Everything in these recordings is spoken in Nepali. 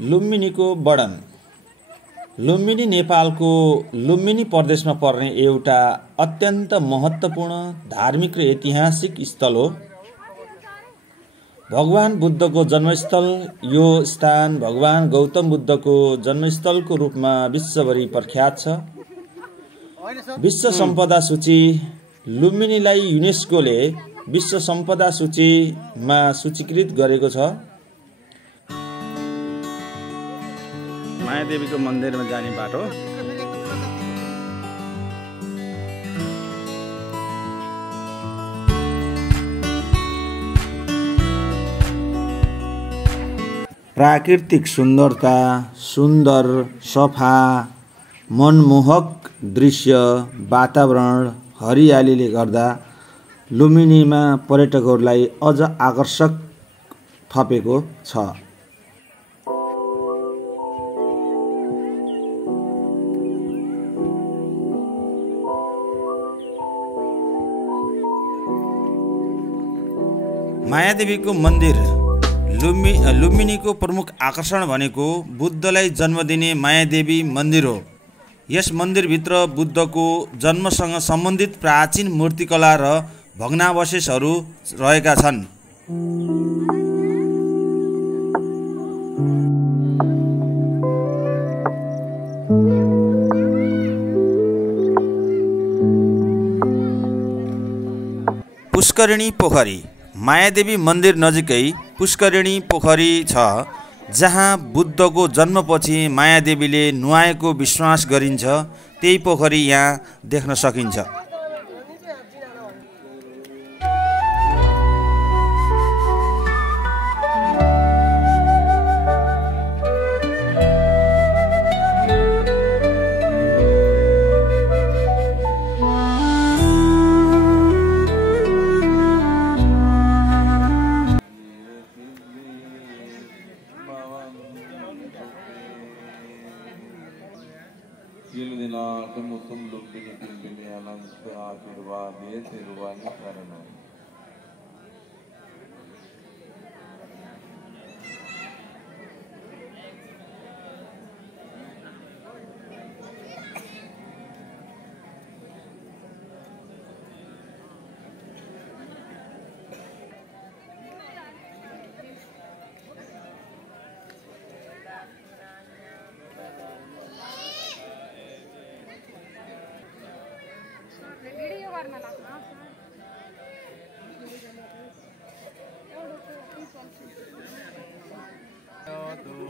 लुम्बिनीको वर्णन। लुम्बिनी नेपालको लुम्बिनी प्रदेशमा पर्ने एउटा अत्यन्त महत्त्वपूर्ण धार्मिक र ऐतिहासिक स्थल हो। भगवान बुद्धको जन्मस्थल यो स्थान भगवान गौतम बुद्धको जन्मस्थलको रूपमा विश्वभरि प्रख्यात छ। विश्व सम्पदा सूची लुम्बिनीलाई युनेस्कोले विश्व सम्पदा सूचीमा सूचीकृत गरेको छ। मायादेवीको मन्दिरमा जाने बाटो। प्राकृतिक सुन्दरता, सुन्दर, सफा, मनमोहक दृश्य, वातावरण, हरियालीले गर्दा लुम्बिनीमा पर्यटकहरूलाई अझ आकर्षक थपेको छ। मायादेवीको मन्दिर। लुम्बिनीको प्रमुख आकर्षण भनेको बुद्धलाई जन्म दिने मायादेवी मन्दिर हो। यस मन्दिरभित्र बुद्धको जन्मसँग सम्बन्धित प्राचीन मूर्तिकला र भग्नावशेषहरू रहेका छन्। पुष्करिणी पोखरी। मायादेवी मन्दिर नजिकै पुष्करिणी पोखरी छ, जहाँ बुद्धको जन्मपछि मायादेवीले नुहाएको विश्वास गरिन्छ। त्यही पोखरी यहाँ देख्न सकिन्छ।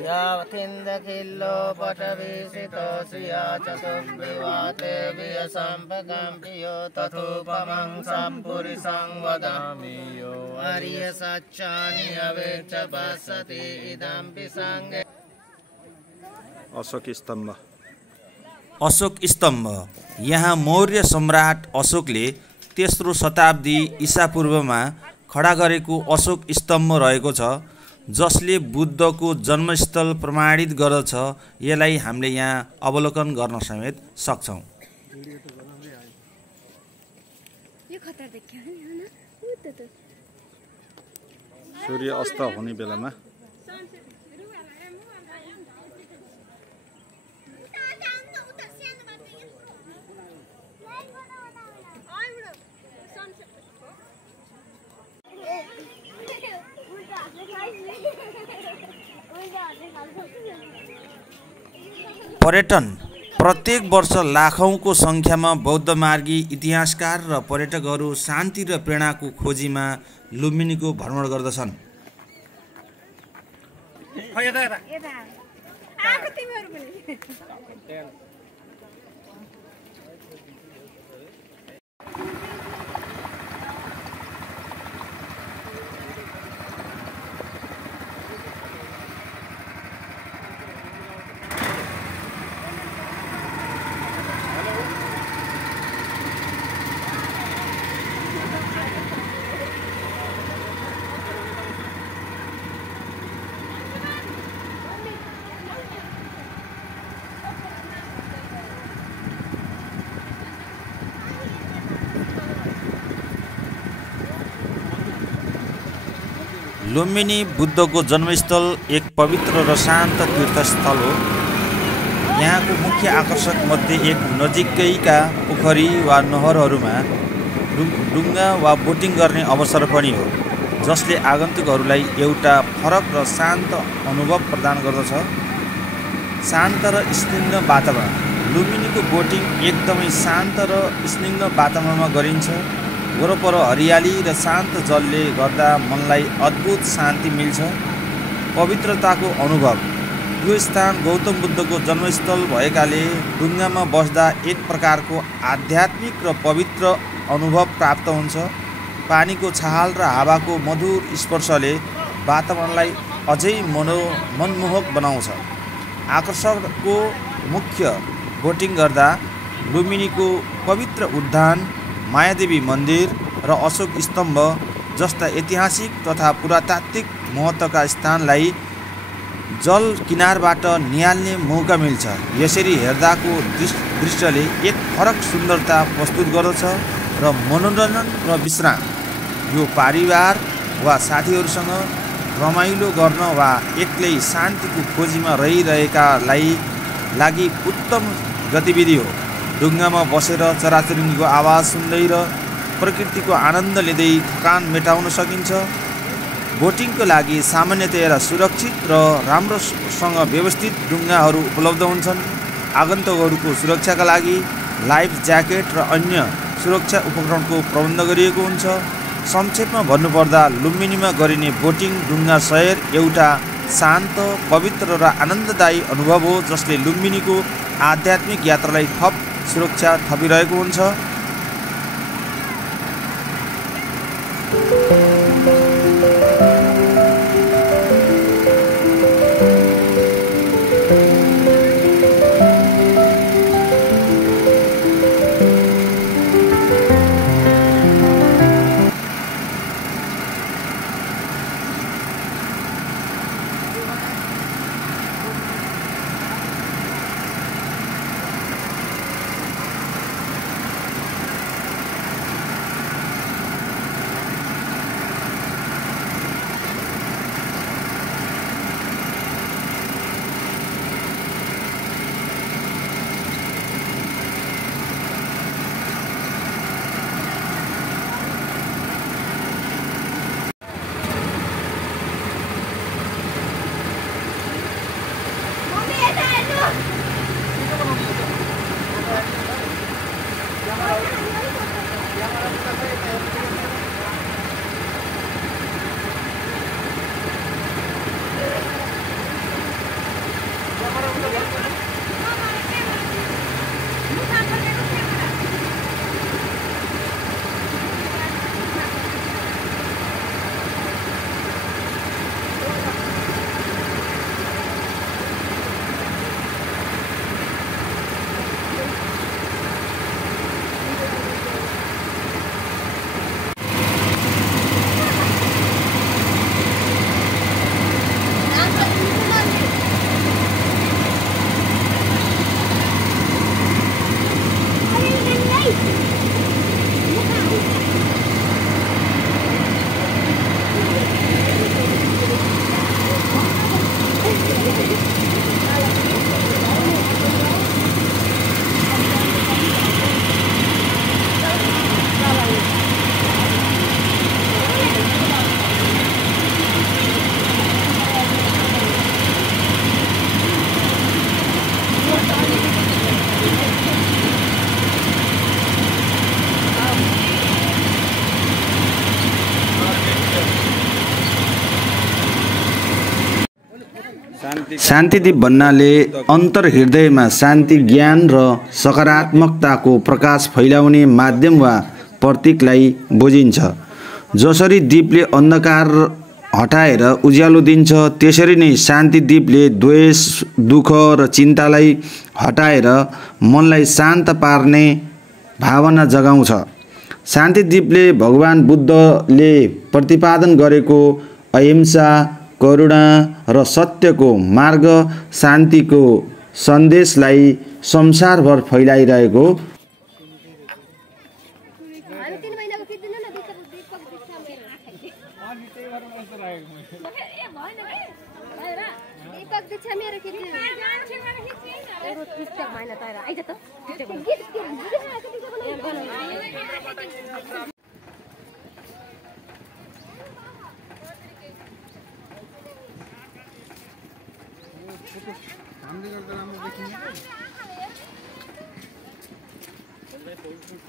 यावतिन्दखिल्लो पटविसितोऽसिया चतुर्विवाते वियसम्पकम्पियो तथोपमं सम्पुरिसं वदामि यो आर्यसच्चानि अवेच्च पश्यति इदम्पि सङ्गे। अशोक स्तम्भ। अशोक स्तम्भ। यहाँ मौर्य सम्राट अशोकले तेस्रो शताब्दी ईसापूर्वमा खडा गरेको अशोक स्तम्भ रहेको छ, जसले बुद्धको जन्मस्थल प्रमाणित गर्दछ। यसलाई हामीले यहाँ अवलोकन गर्न समेत सक्छौँ। सूर्य अस्त हुने बेलामा पर्यटन। प्रत्येक वर्ष लाखौंको सङ्ख्यामा बौद्धमार्गी इतिहासकार र पर्यटकहरू शान्ति र प्रेरणाको खोजीमा लुम्बिनीको भ्रमण गर्दछन्। लुम्बिनी बुद्धको जन्मस्थल एक पवित्र र शान्त तीर्थस्थल हो। यहाँको मुख्य आकर्षक मध्ये एक नजिकैका पोखरी वा नहरहरूमा डुङ्गा वा बोटिङ गर्ने अवसर पनि हो, जसले आगन्तुकहरूलाई एउटा फरक र शान्त अनुभव प्रदान गर्दछ। शान्त र स्निग्ध वातावरण। लुम्बिनीको बोटिङ एकदमै शान्त र स्निग्ध वातावरणमा गरिन्छ। वरपर हरियाली र शान्त जलले गर्दा मनलाई अद्भुत शान्ति मिल्छ। पवित्रताको अनुभव। यो स्थान गौतम बुद्धको जन्मस्थल भएकाले डुङ्गामा बस्दा एक प्रकारको आध्यात्मिक र पवित्र अनुभव प्राप्त हुन्छ। पानीको छाल र हावाको मधुर स्पर्शले वातावरणलाई अझै मनमोहक बनाउँछ। आकर्षणको मुख्य बोटिङ गर्दा लुम्बिनीको पवित्र उद्यान, मायादेवी मन्दिर र अशोक स्तम्भ जस्ता ऐतिहासिक तथा पुरातात्विक महत्त्वका स्थानलाई जल किनारबाट निहाल्ने मौका मिल्छ। यसरी हेर्दाको दृश्यले एक फरक सुन्दरता प्रस्तुत गर्दछ र मनोरञ्जन र विश्राम, यो परिवार वा साथीहरूसँग रमाइलो गर्न वा एक्लै शान्तिको खोजीमा रहिरहेकालाई लागि उत्तम गतिविधि हो। डुङ्गामा बसेर चराचुरुङ्गीको आवाज सुन्दै र प्रकृतिको आनन्द लिँदै थकान मेटाउन सकिन्छ। बोटिङको लागि सामान्यतया सुरक्षित र राम्रोसँग व्यवस्थित डुङ्गाहरू उपलब्ध हुन्छन्। आगन्तुकहरूको सुरक्षाका लागि लाइफ ज्याकेट र अन्य सुरक्षा उपकरणको प्रबन्ध गरिएको हुन्छ। संक्षेपमा भन्नुपर्दा लुम्बिनीमा गरिने बोटिङ डुङ्गा सैर एउटा शान्त, पवित्र र आनन्ददायी अनुभव हो, जसले लुम्बिनीको आध्यात्मिक यात्रालाई थप सुरक्षा थपिरहेको हुन्छ। शान्तिदीप भन्नाले अन्तर्हृदयमा शान्ति, ज्ञान र सकारात्मकताको प्रकाश फैलाउने माध्यम वा प्रतीकलाई बुझिन्छ। जसरी दीपले अन्धकार हटाएर उज्यालो दिन्छ, त्यसरी नै शान्तिदीपले द्वेष, दुःख र चिन्तालाई हटाएर मनलाई शान्त पार्ने भावना जगाउँछ। शान्तिदीपले भगवान बुद्धले प्रतिपादन गरेको अहिंसा, करुणा र सत्यको मार्ग, शान्तिको सन्देशलाई संसारभर फैलाइरहेको त्यसमा मेरो खिच्नु मेरो टिकटक भएन तर आइज त हामीले गर्दा राम्रो देखिन्छ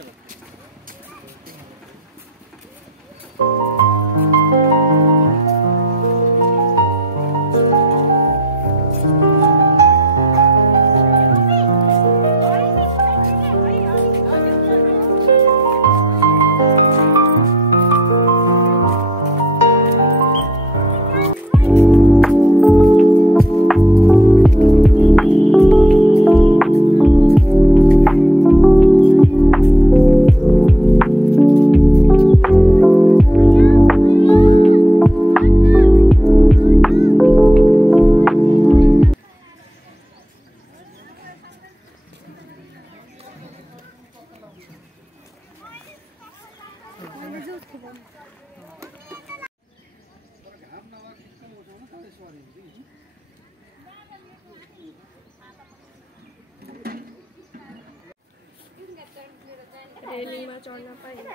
रेलिङमा चढ्न पाइन्छ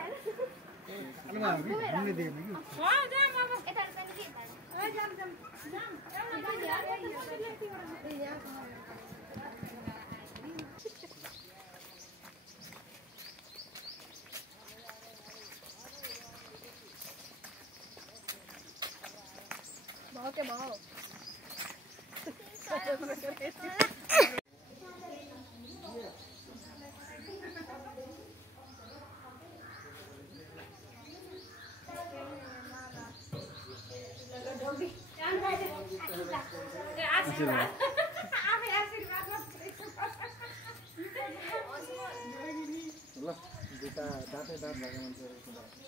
हामीले देख्नु कि भाउ भाउ ल दुईटा दाँतै दाँत भएको मान्छेहरू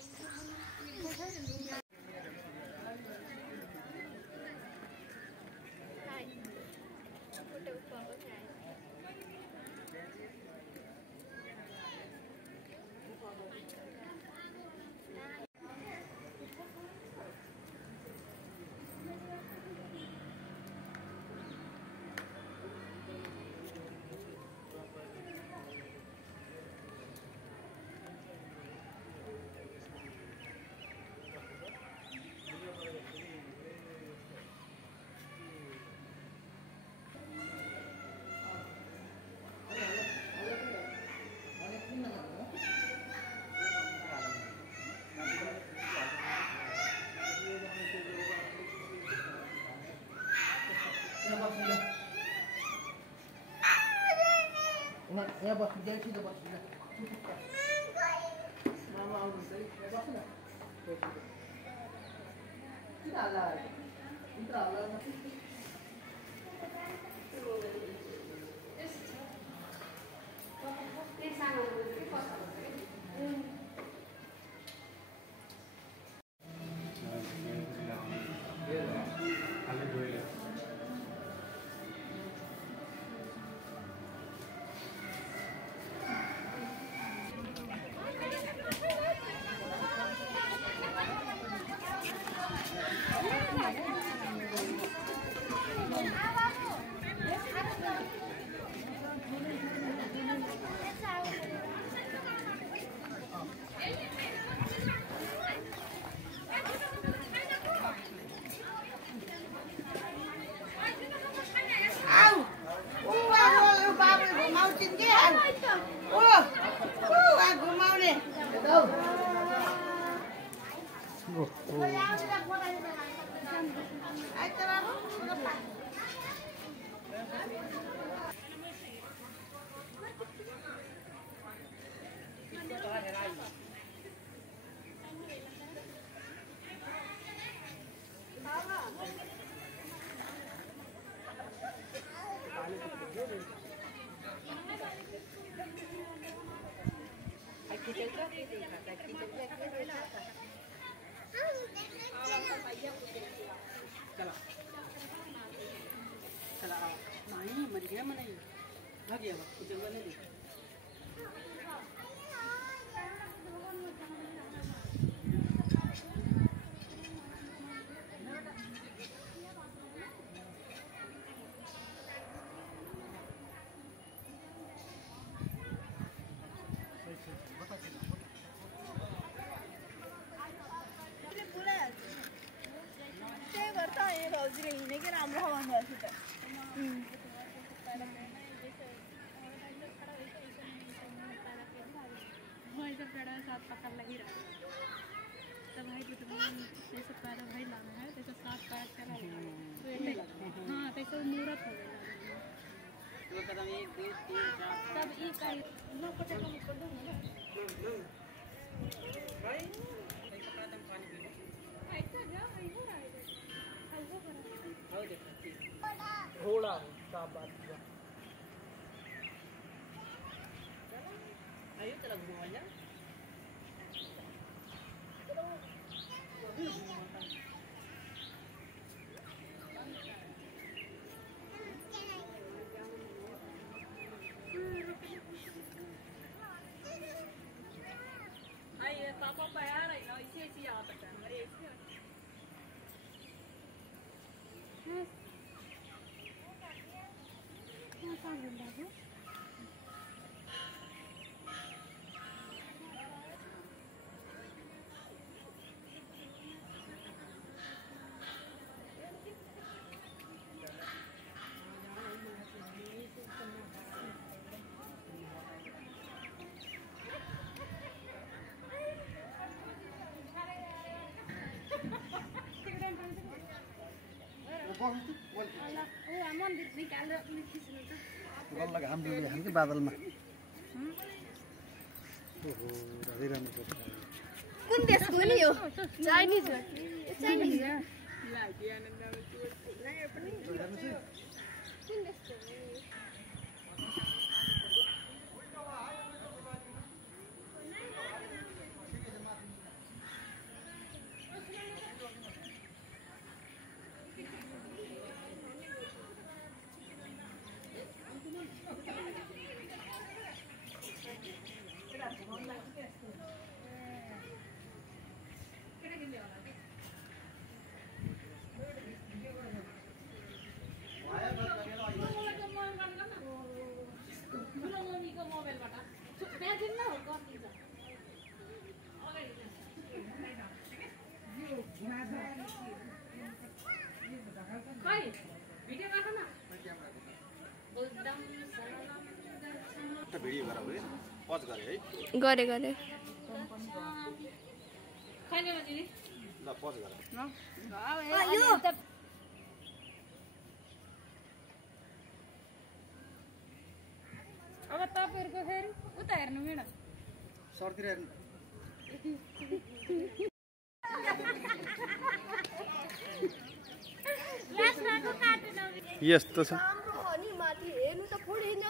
यहाँ बस्नु त्यहाँ छिटो बस्नु मामा आउनुहुन्छ है बस्नु न किन हल्ला हाम्रो हवान भएको छ जब बड़ा साथ पकड़ लगी रहा तब भाई तो जैसे पैदा भाई लाना है जैसे साथ पैर चला हाँ तैसे मुहूर्त हो गया तब ई का लोग को चक्कर में कर दो ना भाई कदम पानी पी लो ऐसा जा भाई हो रहा है वो करा हो देखो थोड़ा का बात ayo telah gua ayo papa bayar rồi nói chia chia ở tất cả ở đây गल्ला घाम डुबेको खान्छ बादलमा ओहो धेरै राम्रो छ कुन देशको नि यो चाइनिज हो चाइनिज हो कुन देशको गरे गरे ल पज गर अब तपाईहरुको फेरि उता हेर्नु मेडम सरतिर हेर्नु यस्तो छ राम्रो हो नि माथि हेर्नु त फोडिन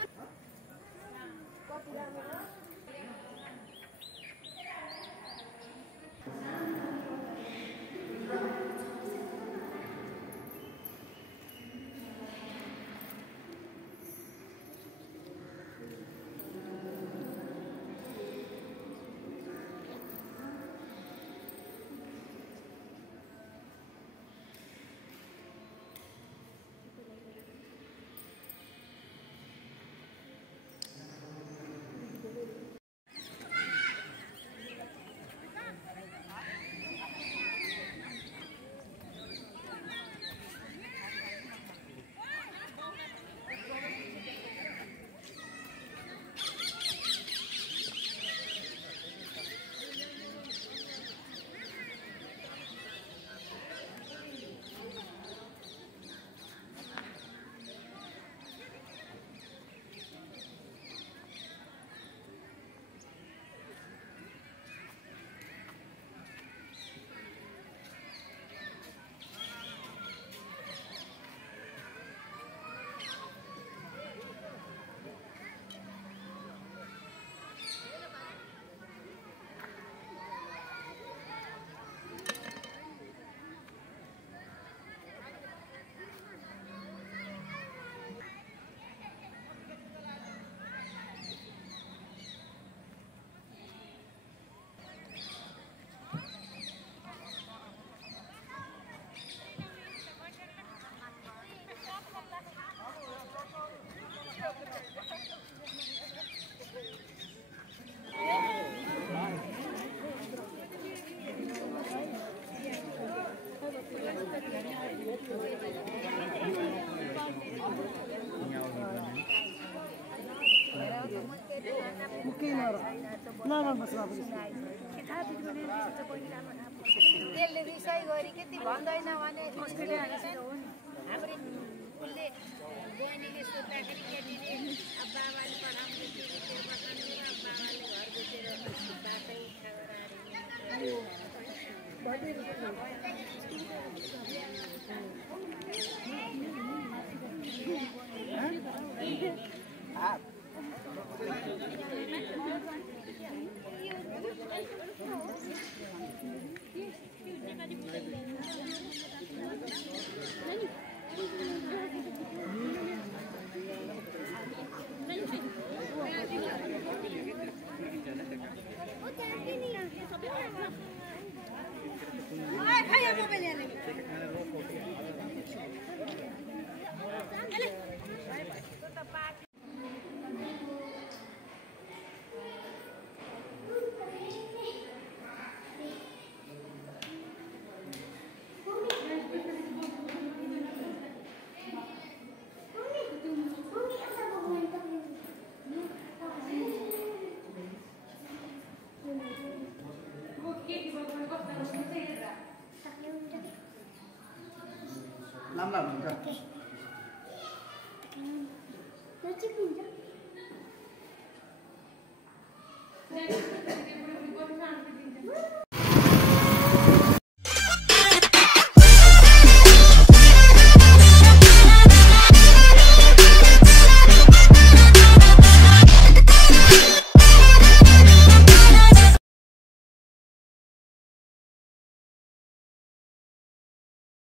त्यसले रिसाइ गरी के ती भन्दैन भने उसले हाम्रो उसले बहिनीले सोद्धाखेरि केटीले अब बाबाले पठाउँदै थियो त्यो बस्नु बाबाले घर बेचेर बाटै नाम लानुहुन्छ Jadi,